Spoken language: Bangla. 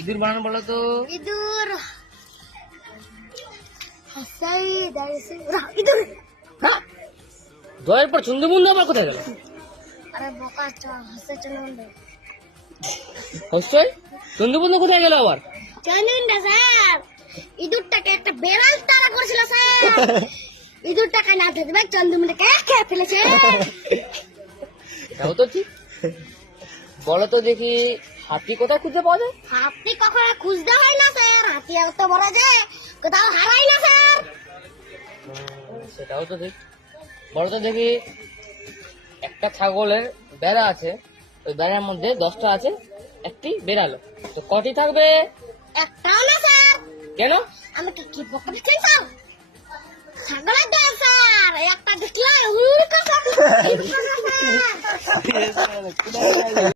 ইঁদুর বানানো বলো তো। ইঁদুর। দয়ের পর চন্দ্রবন্ধু আবার কোথায় গেল? আরে বোকা হাসে কোথায় গেল আবার? না স্যার। ইঁদুরটাকে একটা বেড়াল তাড়া করেছিল স্যার। ইঁদুরটাকে না ধরবে চন্দ্রমুন্ডাকে খেয়ে ফেলেছে। তো ঠিক। বলো তো দেখি হাতি কোথায় খুঁজে পাওয়া যায়? হাতি কখনো খুঁজতে হয় না স্যার। হাতি এত বড় যায় কোথাও হারাই না স্যার। সেটাও তো ঠিক। বলো তো দেখি একটা ছাগলের বেড়া আছে। ওই বেড়ার মধ্যে দশটা আছে একটি বেড়ালো। তো কটি থাকবে? একটাও না স্যার। কেন? আমাকে কি বকা দিচ্ছেন স্যার? ছাগলের দল স্যার। একটা দেখলে উড় কথা